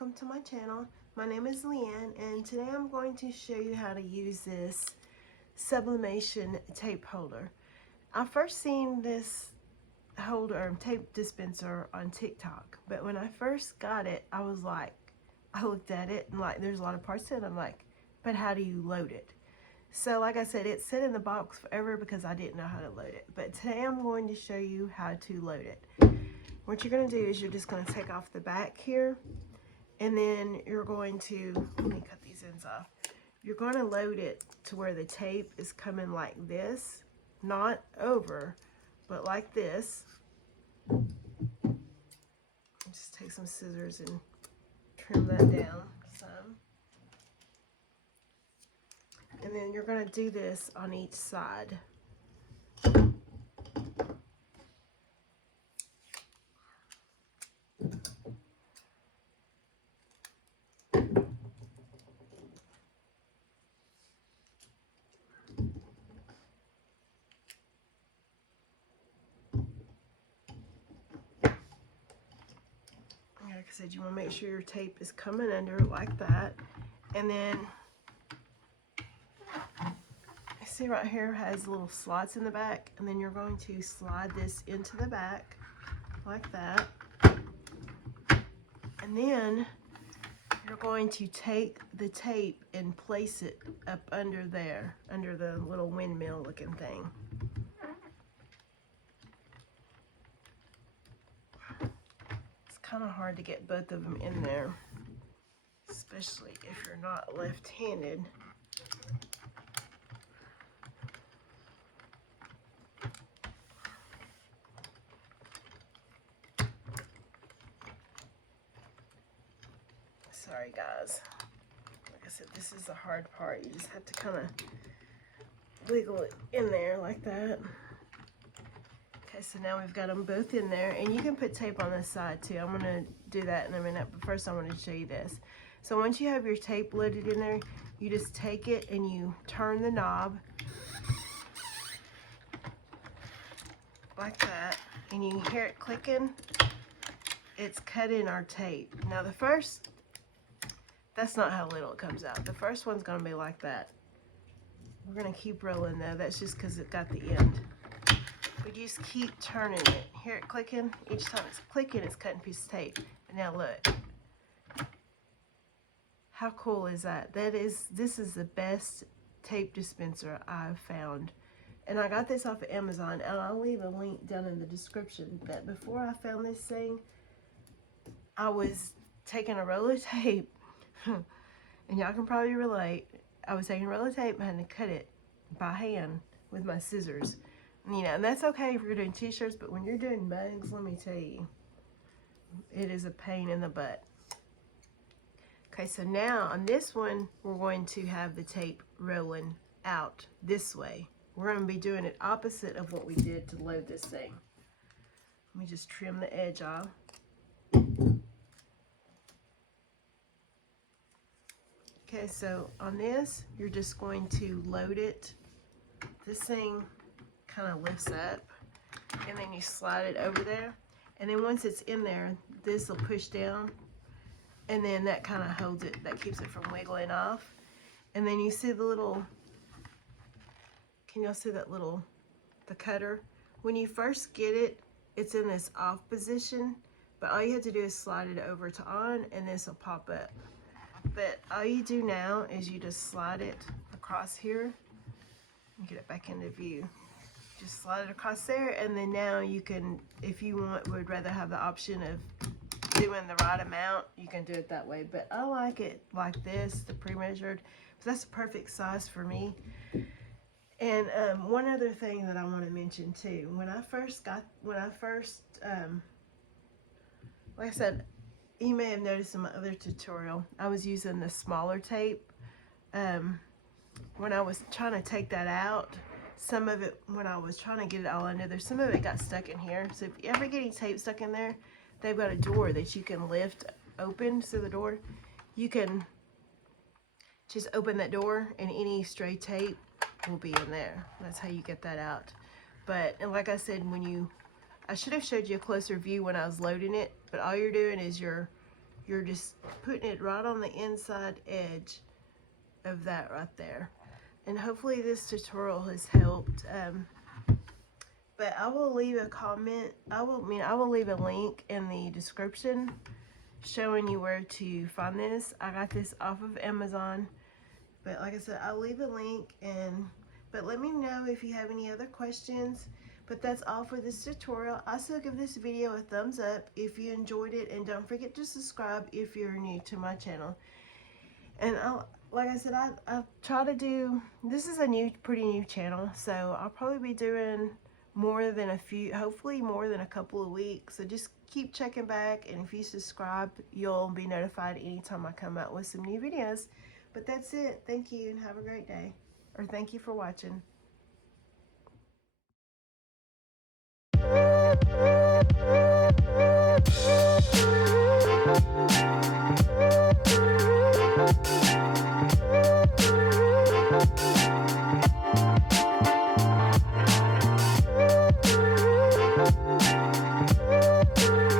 welcome to my channel. My name is Leanne, and today I'm going to show you how to use this sublimation tape holder. I first seen this holder, tape dispenser, on TikTok, but when I first got it, I was like, I looked at it and like there's a lot of parts in it. I'm like, but how do you load it? So like I said, it sat in the box forever because I didn't know how to load it, but today I'm going to show you how to load it. What you're going to do is you're just going to take off the back here, and then you're going to, let me cut these ends off. You're going to load it to where the tape is coming like this, not over, but like this. Just take some scissors and trim that down some. And then you're going to do this on each side. Like I said, you want to make sure your tape is coming under like that. And then, see right here has little slots in the back, and then you're going to slide this into the back like that. And then you're going to take the tape and place it up under there, under the little windmill looking thing. It's kind of hard to get both of them in there, especially if you're not left-handed. Sorry guys, like I said, this is the hard part. You just have to kind of wiggle it in there like that. Okay, so now we've got them both in there, and you can put tape on this side too. I'm going to do that in a minute, but first I want to show you this. So once you have your tape loaded in there, you just take it and you turn the knob like that, and you hear it clicking. It's cutting our tape. Now that's not how little it comes out. The first one's going to be like that. We're going to keep rolling though. That's just because it got the end. But you just keep turning it. Hear it clicking? Each time it's clicking, it's cutting a piece of tape. And now look. How cool is that? This is the best tape dispenser I've found. And I got this off of Amazon, and I'll leave a link down in the description. But before I found this thing, I was taking a roll of tape, and y'all can probably relate. I was taking a roll of tape and having to cut it by hand with my scissors. You know, and that's okay if you're doing t-shirts, but when you're doing mugs, let me tell you, it is a pain in the butt. Okay, so now on this one, we're going to have the tape rolling out this way. We're going to be doing it opposite of what we did to load this thing. Let me just trim the edge off. Okay, so on this, you're just going to load it. This thing kind of lifts up, and then you slide it over there. And then once it's in there, this will push down, and then that kind of holds it, that keeps it from wiggling off. And then you see the little, can y'all see that little, the cutter? When you first get it, it's in this off position, but all you have to do is slide it over to on, and this will pop up. But all you do now is you just slide it across here and get it back into view. Just slide it across there, and then now you can, if you would rather have the option of doing the right amount, you can do it that way. But I like it like this, the pre-measured, so that's the perfect size for me. And one other thing that I want to mention too, when I first, like I said, you may have noticed in my other tutorial, I was using the smaller tape. When I was trying to take that out, some of it, when I was trying to get it all under there, some of it got stuck in here. So if you ever get any tape stuck in there, they've got a door that you can lift open. So the door, you can just open that door and any stray tape will be in there. That's how you get that out. But, and like I said, I should have showed you a closer view when I was loading it, but all you're doing is you're you're just putting it right on the inside edge of that right there. And hopefully this tutorial has helped. But I will leave a comment. I will leave a link in the description showing you where to find this. I got this off of Amazon. But like I said, I'll leave a link, but let me know if you have any other questions. But that's all for this tutorial. Also give this video a thumbs up if you enjoyed it, and don't forget to subscribe if you're new to my channel. And like I said, I'll try to do, this is a pretty new channel, so I'll probably be doing more than hopefully more than a couple of weeks. So just keep checking back, and if you subscribe, you'll be notified anytime I come out with some new videos. But that's it. Thank you and have a great day. Or thank you for watching.